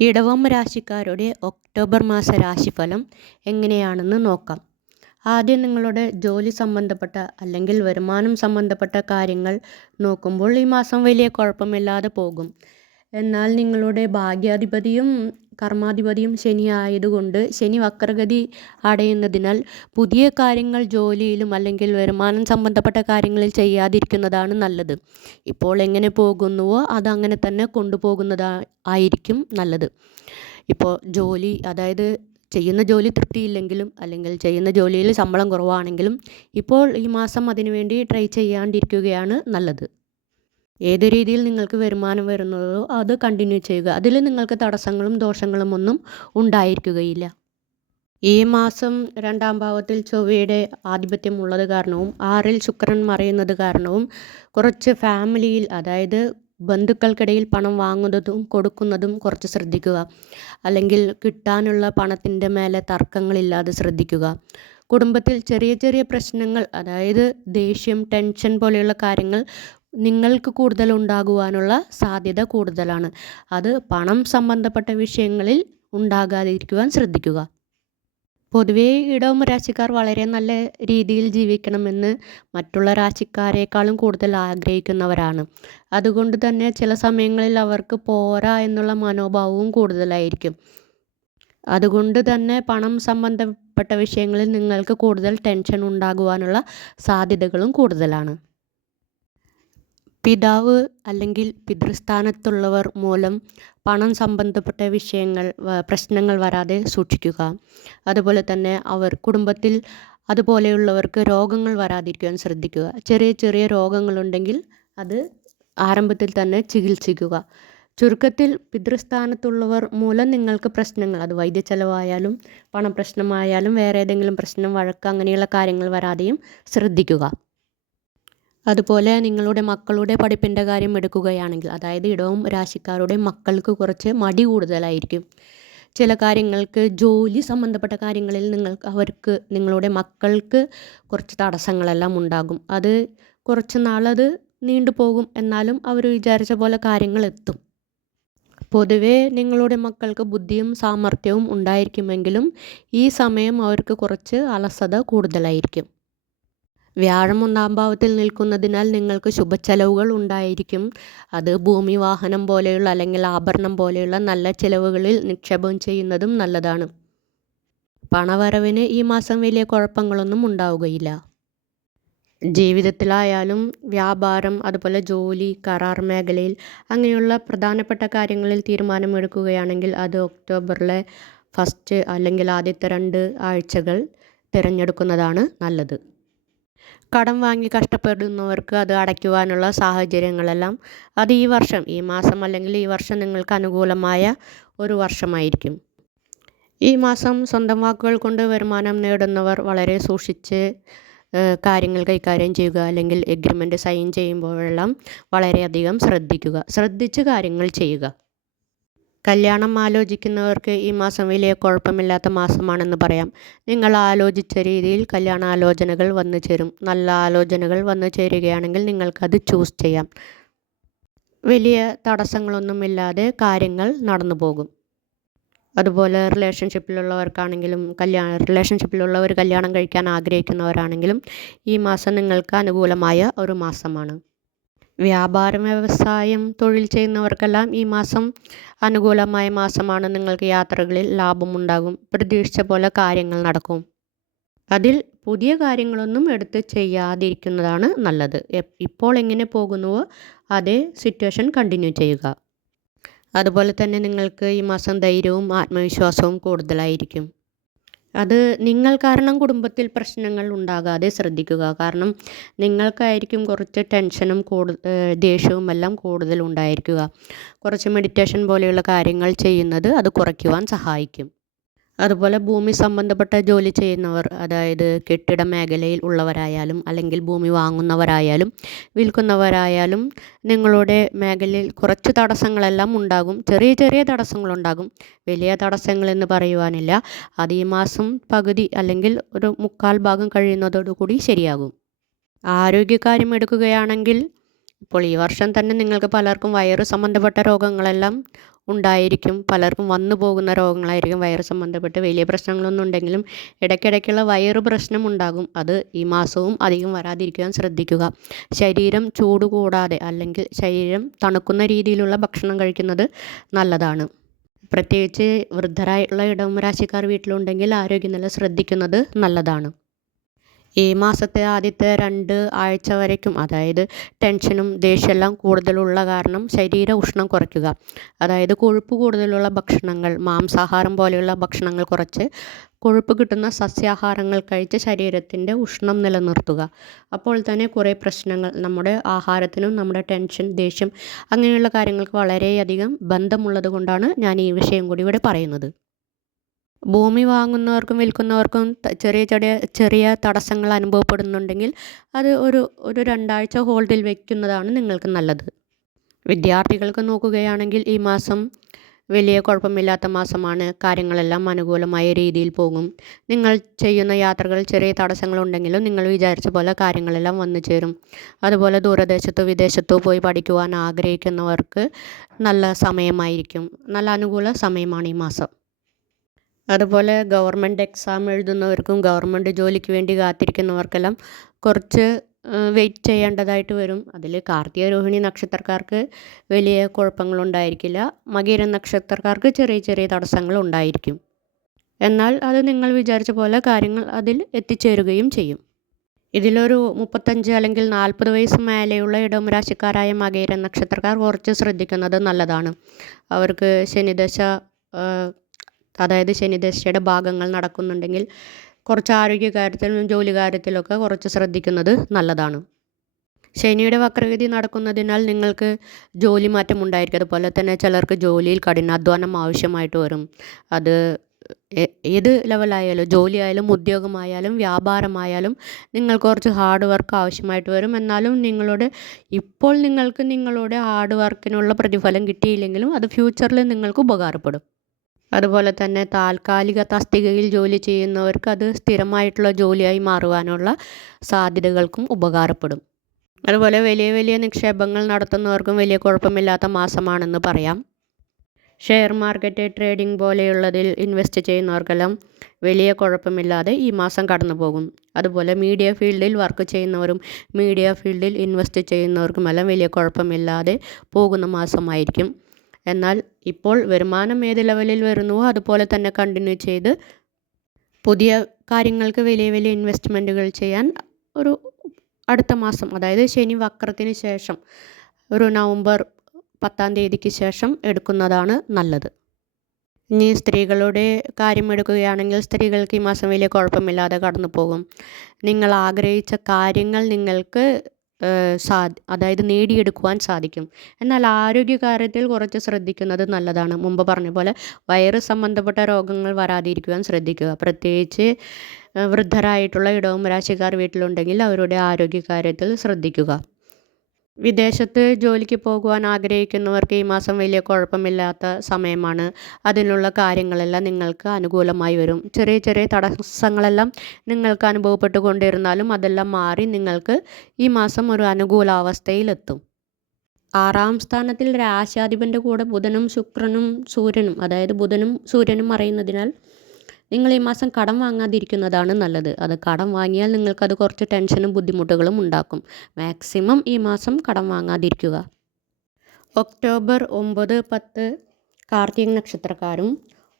ഇടവം രാശിക്കാരുടെ ഒക്ടോബർ മാസ രാശിഫലം എങ്ങനെയാണെന്ന് നോക്കാം. ആദ്യം നിങ്ങളുടെ ജോലി സംബന്ധപ്പെട്ട അല്ലെങ്കിൽ വരുമാനം സംബന്ധപ്പെട്ട കാര്യങ്ങൾ നോക്കുമ്പോൾ ഈ മാസം വലിയ കുഴപ്പമില്ലാതെ പോകും. എന്നാൽ നിങ്ങളുടെ ഭാഗ്യാധിപതിയും കർമാധിപതിയും ശനി ആയതുകൊണ്ട് ശനി വക്രഗതി അടയുന്നതിനാൽ പുതിയ കാര്യങ്ങൾ ജോലിയിലും അല്ലെങ്കിൽ വരുമാനം സംബന്ധപ്പെട്ട കാര്യങ്ങളിൽ ചെയ്യാതിരിക്കുന്നതാണ് നല്ലത്. ഇപ്പോൾ എങ്ങനെ പോകുന്നുവോ അതങ്ങനെ തന്നെ കൊണ്ടുപോകുന്നതാ ആയിരിക്കും നല്ലത്. ഇപ്പോൾ ജോലി അതായത് ചെയ്യുന്ന ജോലി തൃപ്തിയില്ലെങ്കിലും അല്ലെങ്കിൽ ചെയ്യുന്ന ജോലിയിൽ ശമ്പളം കുറവാണെങ്കിലും ഇപ്പോൾ ഈ മാസം അതിനുവേണ്ടി ട്രൈ ചെയ്യാണ്ടിരിക്കുകയാണ് നല്ലത്. ഏത് രീതിയിൽ നിങ്ങൾക്ക് വരുമാനം വരുന്നതോ അത് കണ്ടിന്യൂ ചെയ്യുക. അതിൽ നിങ്ങൾക്ക് തടസ്സങ്ങളും ദോഷങ്ങളും ഒന്നും ഉണ്ടായിരിക്കുകയില്ല. ഈ മാസം രണ്ടാം ഭാവത്തിൽ ചൊവ്വയുടെ ആധിപത്യം ഉള്ളത് കാരണവും ആറിൽ ശുക്രൻ മറയുന്നത് കാരണവും കുറച്ച് ഫാമിലിയിൽ അതായത് ബന്ധുക്കൾക്കിടയിൽ പണം വാങ്ങുന്നതും കൊടുക്കുന്നതും കുറച്ച് ശ്രദ്ധിക്കുക. അല്ലെങ്കിൽ കിട്ടാനുള്ള പണത്തിന്റെ മേലെ തർക്കങ്ങളില്ലാതെ ശ്രദ്ധിക്കുക. കുടുംബത്തിൽ ചെറിയ ചെറിയ പ്രശ്നങ്ങൾ അതായത് ദേഷ്യം ടെൻഷൻ പോലെയുള്ള കാര്യങ്ങൾ നിങ്ങൾക്ക് കൂടുതൽ ഉണ്ടാകുവാനുള്ള സാധ്യത കൂടുതലാണ്. അത് പണം സംബന്ധപ്പെട്ട വിഷയങ്ങളിൽ ഉണ്ടാകാതിരിക്കുവാൻ ശ്രദ്ധിക്കുക. പൊതുവേ ഇടവും രാശിക്കാർ വളരെ നല്ല രീതിയിൽ ജീവിക്കണമെന്ന് മറ്റുള്ള രാശിക്കാരേക്കാളും കൂടുതൽ ആഗ്രഹിക്കുന്നവരാണ്. അതുകൊണ്ട് തന്നെ ചില സമയങ്ങളിൽ അവർക്ക് പോരാ എന്നുള്ള മനോഭാവവും കൂടുതലായിരിക്കും. അതുകൊണ്ട് തന്നെ പണം സംബന്ധപ്പെട്ട വിഷയങ്ങളിൽ നിങ്ങൾക്ക് കൂടുതൽ ടെൻഷൻ ഉണ്ടാകുവാനുള്ള സാധ്യതകളും കൂടുതലാണ്. പിതാവ് അല്ലെങ്കിൽ പിതൃസ്ഥാനത്തുള്ളവർ മൂലം പണം സംബന്ധപ്പെട്ട വിഷയങ്ങൾ പ്രശ്നങ്ങൾ വരാതെ സൂക്ഷിക്കുക. അതുപോലെ തന്നെ അവർ കുടുംബത്തിൽ അതുപോലെയുള്ളവർക്ക് രോഗങ്ങൾ വരാതിരിക്കുവാൻ ശ്രദ്ധിക്കുക. ചെറിയ ചെറിയ രോഗങ്ങളുണ്ടെങ്കിൽ അത് ആരംഭത്തിൽ തന്നെ ചികിത്സിക്കുക. ചുരുക്കത്തിൽ പിതൃസ്ഥാനത്തുള്ളവർ മൂലം നിങ്ങൾക്ക് പ്രശ്നങ്ങൾ അത് വൈദ്യ ചെലവായാലും പണപ്രശ്നമായാലും വേറെ ഏതെങ്കിലും പ്രശ്നം വഴക്ക് അങ്ങനെയുള്ള കാര്യങ്ങൾ വരാതെയും ശ്രദ്ധിക്കുക. അതുപോലെ നിങ്ങളുടെ മക്കളുടെ പഠിപ്പിന്റെ കാര്യം എടുക്കുകയാണെങ്കിൽ അതായത് ഇടവും രാശിക്കാരുടെ മക്കൾക്ക് കുറച്ച് മടി കൂടുതലായിരിക്കും. ചില കാര്യങ്ങൾക്ക് ജോലി സംബന്ധപ്പെട്ട കാര്യങ്ങളിൽ നിങ്ങൾക്ക് അവർക്ക് നിങ്ങളുടെ മക്കൾക്ക് കുറച്ച് തടസ്സങ്ങളെല്ലാം ഉണ്ടാകും. അത് കുറച്ച് നാളത് നീണ്ടു പോകും എന്നാലും അവർ വിചാരിച്ച പോലെ കാര്യങ്ങൾ എത്തും. പൊതുവേ നിങ്ങളുടെ മക്കൾക്ക് ബുദ്ധിയും സാമർഥ്യവും ഉണ്ടായിരിക്കുമെങ്കിലും ഈ സമയം അവർക്ക് കുറച്ച് അലസത കൂടുതലായിരിക്കും. വ്യാഴം ഒന്നാം ഭാവത്തിൽ നിൽക്കുന്നതിനാൽ നിങ്ങൾക്ക് ശുഭച്ചെലവുകൾ ഉണ്ടായിരിക്കും. അത് ഭൂമി വാഹനം പോലെയുള്ള അല്ലെങ്കിൽ ആഭരണം പോലെയുള്ള നല്ല ചിലവുകളിൽ നിക്ഷേപം ചെയ്യുന്നതും നല്ലതാണ്. പണവരവിന് ഈ മാസം വലിയ കുഴപ്പങ്ങളൊന്നും ഉണ്ടാവുകയില്ല. ജീവിതത്തിലായാലും വ്യാപാരം അതുപോലെ ജോലി കരാർ മേഖലയിൽ അങ്ങനെയുള്ള പ്രധാനപ്പെട്ട കാര്യങ്ങളിൽ തീരുമാനമെടുക്കുകയാണെങ്കിൽ അത് ഒക്ടോബറിലെ ഫസ്റ്റ് അല്ലെങ്കിൽ ആദ്യത്തെ രണ്ട് ആഴ്ചകൾ തിരഞ്ഞെടുക്കുന്നതാണ് നല്ലത്. കടം വാങ്ങി കഷ്ടപ്പെടുന്നവർക്ക് അത് അടയ്ക്കുവാനുള്ള സാഹചര്യങ്ങളെല്ലാം അത് ഈ വർഷം ഈ മാസം അല്ലെങ്കിൽ ഈ വർഷം നിങ്ങൾക്ക് അനുകൂലമായ ഒരു വർഷമായിരിക്കും. ഈ മാസം സ്വന്തം വാക്കുകൾ കൊണ്ട് വരുമാനം നേടുന്നവർ വളരെ സൂക്ഷിച്ച് കാര്യങ്ങൾ കൈകാര്യം ചെയ്യുക അല്ലെങ്കിൽ എഗ്രിമെന്റ് സൈൻ ചെയ്യുമ്പോഴെല്ലാം വളരെയധികം ശ്രദ്ധിക്കുക. ശ്രദ്ധിച്ച് കാര്യങ്ങൾ ചെയ്യുക. കല്യാണം ആലോചിക്കുന്നവർക്ക് ഈ മാസം വലിയ കുഴപ്പമില്ലാത്ത മാസമാണെന്ന് പറയാം. നിങ്ങൾ ആലോചിച്ച രീതിയിൽ കല്യാണാലോചനകൾ വന്നു ചേരും. നല്ല ആലോചനകൾ വന്നു ചേരുകയാണെങ്കിൽ നിങ്ങൾക്കത് ചൂസ് ചെയ്യാം. വലിയ തടസ്സങ്ങളൊന്നുമില്ലാതെ കാര്യങ്ങൾ നടന്നു പോകും. അതുപോലെ റിലേഷൻഷിപ്പിലുള്ളവർക്കാണെങ്കിലും കല്യാണ റിലേഷൻഷിപ്പിലുള്ളവർ കല്യാണം കഴിക്കാൻ ആഗ്രഹിക്കുന്നവരാണെങ്കിലും ഈ മാസം നിങ്ങൾക്ക് അനുകൂലമായ ഒരു മാസമാണ്. വ്യാപാരം വ്യവസായം തൊഴിൽ ചെയ്യുന്നവർക്കെല്ലാം ഈ മാസം അനുകൂലമായ മാസമാണ്. നിങ്ങൾക്ക് യാത്രകളിൽ ലാഭമുണ്ടാകും പ്രതീക്ഷിച്ച പോലെ കാര്യങ്ങൾ നടക്കും. അതിൽ പുതിയ കാര്യങ്ങളൊന്നും എടുത്ത് ചെയ്യാതിരിക്കുന്നതാണ് നല്ലത്. ഇപ്പോൾ എങ്ങനെ പോകുന്നുവോ അതേ സിറ്റുവേഷൻ കണ്ടിന്യൂ ചെയ്യുക. അതുപോലെ തന്നെ നിങ്ങൾക്ക് ഈ മാസം ധൈര്യവും ആത്മവിശ്വാസവും കൂടുതലായിരിക്കും. അത് നിങ്ങൾ കാരണം കുടുംബത്തിൽ പ്രശ്നങ്ങൾ ഉണ്ടാകാതെ ശ്രദ്ധിക്കുക. കാരണം നിങ്ങൾക്കായിരിക്കും കുറച്ച് ടെൻഷനും കൂടു ദേഷ്യവും എല്ലാം കൂടുതൽ ഉണ്ടായിരിക്കുക. കുറച്ച് മെഡിറ്റേഷൻ പോലെയുള്ള കാര്യങ്ങൾ ചെയ്യുന്നത് അത് കുറയ്ക്കുവാൻ സഹായിക്കും. അതുപോലെ ഭൂമി സംബന്ധപ്പെട്ട ജോലി ചെയ്യുന്നവർ അതായത് കെട്ടിട മേഖലയിൽ ഉള്ളവരായാലും അല്ലെങ്കിൽ ഭൂമി വാങ്ങുന്നവരായാലും വിൽക്കുന്നവരായാലും നിങ്ങളുടെ മേഖലയിൽ കുറച്ച് തടസ്സങ്ങളെല്ലാം ഉണ്ടാകും. ചെറിയ ചെറിയ തടസ്സങ്ങളുണ്ടാകും. വലിയ തടസ്സങ്ങൾ എന്ന് പറയുവാനില്ല. അത് ഈ മാസം പകുതി അല്ലെങ്കിൽ ഒരു മുക്കാൽ ഭാഗം കഴിയുന്നതോടുകൂടി ശരിയാകും. ആരോഗ്യകാര്യം എടുക്കുകയാണെങ്കിൽ ഇപ്പോൾ ഈ വർഷം തന്നെ നിങ്ങൾക്ക് പലർക്കും വയറ് സംബന്ധപ്പെട്ട രോഗങ്ങളെല്ലാം ഉണ്ടായിരിക്കും. പലർക്കും വന്നു പോകുന്ന രോഗങ്ങളായിരിക്കും വയറ് സംബന്ധപ്പെട്ട് വലിയ പ്രശ്നങ്ങളൊന്നും ഉണ്ടെങ്കിലും ഇടയ്ക്കിടയ്ക്കുള്ള വയറ് പ്രശ്നം ഉണ്ടാകും. അത് ഈ മാസവും അധികം വരാതിരിക്കാൻ ശ്രദ്ധിക്കുക. ശരീരം ചൂട് കൂടാതെ അല്ലെങ്കിൽ ശരീരം തണുക്കുന്ന രീതിയിലുള്ള ഭക്ഷണം കഴിക്കുന്നത് നല്ലതാണ്. പ്രത്യേകിച്ച് വൃദ്ധരായിട്ടുള്ള ഇടവം രാശിക്കാർ വീട്ടിലുണ്ടെങ്കിൽ ആരോഗ്യനില ശ്രദ്ധിക്കുന്നത് നല്ലതാണ്. ഈ മാസത്തെ ആദ്യത്തെ രണ്ട് ആഴ്ച വരയ്ക്കും. അതായത് ടെൻഷനും ദേഷ്യമെല്ലാം കൂടുതലുള്ള കാരണം ശരീര ഉഷ്ണം കുറയ്ക്കുക. അതായത് കൊഴുപ്പ് കൂടുതലുള്ള ഭക്ഷണങ്ങൾ മാംസാഹാരം പോലെയുള്ള ഭക്ഷണങ്ങൾ കുറച്ച് കൊഴുപ്പ് കിട്ടുന്ന സസ്യാഹാരങ്ങൾ കഴിച്ച് ശരീരത്തിന്റെ ഉഷ്ണം നിലനിർത്തുക. അപ്പോൾ തന്നെ കുറേ പ്രശ്നങ്ങൾ നമ്മുടെ ആഹാരത്തിനും നമ്മുടെ ടെൻഷൻ ദേഷ്യം അങ്ങനെയുള്ള കാര്യങ്ങൾക്ക് വളരെയധികം ബന്ധമുള്ളത് കൊണ്ടാണ് ഞാൻ ഈ വിഷയം കൂടി ഇവിടെ പറയുന്നത്. ഭൂമി വാങ്ങുന്നവർക്കും വിൽക്കുന്നവർക്കും ചെറിയ ചെറിയ ചെറിയ തടസ്സങ്ങൾ അനുഭവപ്പെടുന്നുണ്ടെങ്കിൽ അത് ഒരു ഒരു രണ്ടാഴ്ച ഹോൾഡിൽ വയ്ക്കുന്നതാണ് നിങ്ങൾക്ക് നല്ലത്. വിദ്യാർത്ഥികൾക്ക് നോക്കുകയാണെങ്കിൽ ഈ മാസം വലിയ കുഴപ്പമില്ലാത്ത മാസമാണ്. കാര്യങ്ങളെല്ലാം അനുകൂലമായ രീതിയിൽ പോകും. നിങ്ങൾ ചെയ്യുന്ന യാത്രകൾ ചെറിയ തടസ്സങ്ങളുണ്ടെങ്കിലും നിങ്ങൾ വിചാരിച്ച പോലെ കാര്യങ്ങളെല്ലാം വന്നു ചേരും. അതുപോലെ ദൂരദേശത്തോ വിദേശത്തോ പോയി പഠിക്കുവാൻ ആഗ്രഹിക്കുന്നവർക്ക് നല്ല സമയമായിരിക്കും. നല്ല അനുകൂല സമയമാണ് ഈ മാസം. അതുപോലെ ഗവൺമെന്റ് എക്സാം എഴുതുന്നവർക്കും ഗവൺമെന്റ് ജോലിക്ക് വേണ്ടി കാത്തിരിക്കുന്നവർക്കെല്ലാം കുറച്ച് വെയിറ്റ് ചെയ്യേണ്ടതായിട്ട് വരും. അതിൽ കാർത്തിക രോഹിണി നക്ഷത്രക്കാർക്ക് വലിയ കുഴപ്പങ്ങളുണ്ടായിരിക്കില്ല. മകീര നക്ഷത്രക്കാർക്ക് ചെറിയ ചെറിയ തടസ്സങ്ങൾ ഉണ്ടായിരിക്കും എന്നാൽ അത് നിങ്ങൾ വിചാരിച്ച പോലെ കാര്യങ്ങൾ അതിൽ എത്തിച്ചേരുകയും ചെയ്യും. ഇതിലൊരു മുപ്പത്തഞ്ച് അല്ലെങ്കിൽ നാൽപ്പത് വയസ്സ് മേലെയുള്ള ഇടം രാശിക്കാരായ മകീര നക്ഷത്രക്കാർ കുറച്ച് ശ്രദ്ധിക്കുന്നത് നല്ലതാണ്. അവർക്ക് ശനിദശ അതായത് ശനിദശയുടെ ഭാഗങ്ങൾ നടക്കുന്നുണ്ടെങ്കിൽ കുറച്ച് ആരോഗ്യ കാര്യത്തിലും ജോലി കാര്യത്തിലൊക്കെ കുറച്ച് ശ്രദ്ധിക്കുന്നത് നല്ലതാണ്. ശനിയുടെ വക്രഗതി നടക്കുന്നതിനാൽ നിങ്ങൾക്ക് ജോലി മാറ്റം ഉണ്ടായിരിക്കും. അതുപോലെ തന്നെ ചിലർക്ക് ജോലിയിൽ കഠിനാധ്വാനം ആവശ്യമായിട്ട് വരും. അത് ഏത് ലെവലായാലും ജോലിയായാലും ഉദ്യോഗമായാലും വ്യാപാരമായാലും നിങ്ങൾക്ക് കുറച്ച് ഹാർഡ് വർക്ക് ആവശ്യമായിട്ട് വരും. എന്നാലും നിങ്ങളുടെ ഇപ്പോൾ നിങ്ങൾക്ക് നിങ്ങളുടെ ഹാർഡ് വർക്കിനുള്ള പ്രതിഫലം കിട്ടിയില്ലെങ്കിലും അത് ഫ്യൂച്ചറിൽ നിങ്ങൾക്ക് ഉപകാരപ്പെടും. അതുപോലെ തന്നെ താൽക്കാലിക തസ്തികയിൽ ജോലി ചെയ്യുന്നവർക്ക് അത് സ്ഥിരമായിട്ടുള്ള ജോലിയായി മാറുവാനുള്ള സാധ്യതകൾക്കും ഉപകാരപ്പെടും. അതുപോലെ വലിയ വലിയ നിക്ഷേപങ്ങൾ നടത്തുന്നവർക്കും വലിയ കുഴപ്പമില്ലാത്ത മാസമാണെന്ന് പറയാം. ഷെയർ മാർക്കറ്റ് ട്രേഡിംഗ് പോലെയുള്ളതിൽ ഇൻവെസ്റ്റ് ചെയ്യുന്നവർക്കെല്ലാം വലിയ കുഴപ്പമില്ലാതെ ഈ മാസം കടന്നു പോകും അതുപോലെ മീഡിയ ഫീൽഡിൽ വർക്ക് ചെയ്യുന്നവരും മീഡിയ ഫീൽഡിൽ ഇൻവെസ്റ്റ് ചെയ്യുന്നവർക്കുമെല്ലാം വലിയ കുഴപ്പമില്ലാതെ പോകുന്ന മാസമായിരിക്കും. എന്നാൽ ഇപ്പോൾ വരുമാനം ഏത് ലെവലിൽ വരുന്നുവോ അതുപോലെ തന്നെ കണ്ടിന്യൂ ചെയ്ത് പുതിയ കാര്യങ്ങൾക്ക് വലിയ വലിയ ഇൻവെസ്റ്റ്മെന്റുകൾ ചെയ്യാൻ ഒരു അടുത്ത മാസം അതായത് ശനി വക്രത്തിന് ശേഷം ഒരു നവംബർ പത്താം തീയതിക്ക് ശേഷം എടുക്കുന്നതാണ് നല്ലത്. ഇനി സ്ത്രീകളുടെ കാര്യം എടുക്കുകയാണെങ്കിൽ സ്ത്രീകൾക്ക് ഈ മാസം വലിയ കുഴപ്പമില്ലാതെ കടന്നു പോകും നിങ്ങൾ ആഗ്രഹിച്ച കാര്യങ്ങൾ നിങ്ങൾക്ക് സാ അതായത് നേടിയെടുക്കുവാൻ സാധിക്കും. എന്നാൽ ആരോഗ്യകാര്യത്തിൽ കുറച്ച് ശ്രദ്ധിക്കുന്നത് നല്ലതാണ്. മുമ്പ് പറഞ്ഞ പോലെ വയറ് സംബന്ധപ്പെട്ട രോഗങ്ങൾ വരാതിരിക്കുവാൻ ശ്രദ്ധിക്കുക. പ്രത്യേകിച്ച് വൃദ്ധരായിട്ടുള്ള ഇടവും രാശിക്കാർ വീട്ടിലുണ്ടെങ്കിൽ അവരുടെ ആരോഗ്യകാര്യത്തിൽ ശ്രദ്ധിക്കുക. വിദേശത്ത് ജോലിക്ക് പോകുവാൻ ആഗ്രഹിക്കുന്നവർക്ക് ഈ മാസം വലിയ കുഴപ്പമില്ലാത്ത സമയമാണ്. അതിനുള്ള കാര്യങ്ങളെല്ലാം നിങ്ങൾക്ക് അനുകൂലമായി വരും. ചെറിയ ചെറിയ തടസ്സങ്ങളെല്ലാം നിങ്ങൾക്ക് അനുഭവപ്പെട്ടു കൊണ്ടിരുന്നാലും അതെല്ലാം മാറി നിങ്ങൾക്ക് ഈ മാസം ഒരു അനുകൂലാവസ്ഥയിലെത്തും. ആറാം സ്ഥാനത്തിൽ രാശാധിപന്റെ കൂടെ ബുധനും ശുക്രനും സൂര്യനും അതായത് ബുധനും സൂര്യനും അറിയുന്നതിനാൽ നിങ്ങൾ ഈ മാസം കടം വാങ്ങാതിരിക്കുന്നതാണ് നല്ലത്. അത് കടം വാങ്ങിയാൽ നിങ്ങൾക്കത് കുറച്ച് ടെൻഷനും ബുദ്ധിമുട്ടുകളും ഉണ്ടാക്കും. മാക്സിമം ഈ മാസം കടം വാങ്ങാതിരിക്കുക. ഒക്ടോബർ ഒമ്പത് പത്ത് കാർത്തിക നക്ഷത്രക്കാരും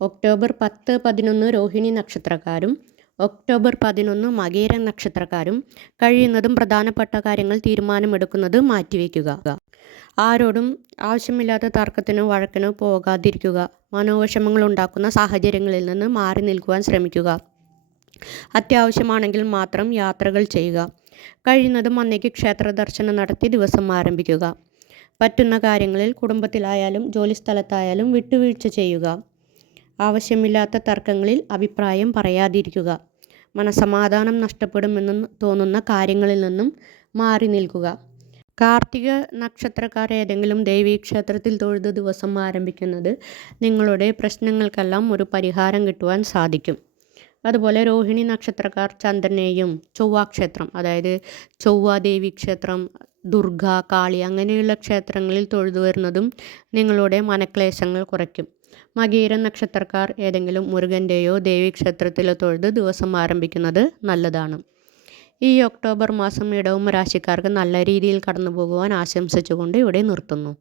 ഒക്ടോബർ പത്ത് പതിനൊന്ന് രോഹിണി നക്ഷത്രക്കാരും ഒക്ടോബർ പതിനൊന്ന് മകേര നക്ഷത്രക്കാരും കഴിയുന്നതും പ്രധാനപ്പെട്ട കാര്യങ്ങൾ തീരുമാനമെടുക്കുന്നത് മാറ്റിവെക്കുക. ആരോടും ആവശ്യമില്ലാത്ത തർക്കത്തിനോ വഴക്കിനോ പോകാതിരിക്കുക. മനോവിഷമങ്ങൾ ഉണ്ടാക്കുന്ന സാഹചര്യങ്ങളിൽ നിന്ന് മാറി നിൽക്കുവാൻ ശ്രമിക്കുക. അത്യാവശ്യമാണെങ്കിൽ മാത്രം യാത്രകൾ ചെയ്യുക. കഴിയുന്നതും അന്നേക്ക് ക്ഷേത്ര ദർശനം നടത്തി ദിവസം ആരംഭിക്കുക. പറ്റുന്ന കാര്യങ്ങളിൽ കുടുംബത്തിലായാലും ജോലിസ്ഥലത്തായാലും വിട്ടുവീഴ്ച ചെയ്യുക. ആവശ്യമില്ലാത്ത തർക്കങ്ങളിൽ അഭിപ്രായം പറയാതിരിക്കുക. മനസമാധാനം നഷ്ടപ്പെടുമെന്ന് തോന്നുന്ന കാര്യങ്ങളിൽ നിന്നും മാറി നിൽക്കുക. കാർത്തിക നക്ഷത്രക്കാർ ഏതെങ്കിലും ദേവീക്ഷേത്രത്തിൽ തൊഴുത് ദിവസം ആരംഭിക്കുന്നത് നിങ്ങളുടെ പ്രശ്നങ്ങൾക്കെല്ലാം ഒരു പരിഹാരം കിട്ടുവാൻ സാധിക്കും. അതുപോലെ രോഹിണി നക്ഷത്രക്കാർ ചന്ദ്രനെയും ചൊവ്വാക്ഷേത്രം അതായത് ചൊവ്വ ദേവീക്ഷേത്രം ദുർഗ കാളി അങ്ങനെയുള്ള ക്ഷേത്രങ്ങളിൽ തൊഴുതു വരുന്നതും നിങ്ങളുടെ മനക്ലേശങ്ങൾ കുറയ്ക്കും. മകീര നക്ഷത്രക്കാർ ഏതെങ്കിലും മുരുകന്റെയോ ദേവീക്ഷേത്രത്തിലോ തൊഴുത് ദിവസം ആരംഭിക്കുന്നത് നല്ലതാണ്. ഈ ഒക്ടോബർ മാസം ഇടവം രാശിക്കാർക്ക് നല്ല രീതിയിൽ കടന്നു പോകുവാൻ ആശംസിച്ചുകൊണ്ട് ഇവിടെ നിർത്തുന്നു.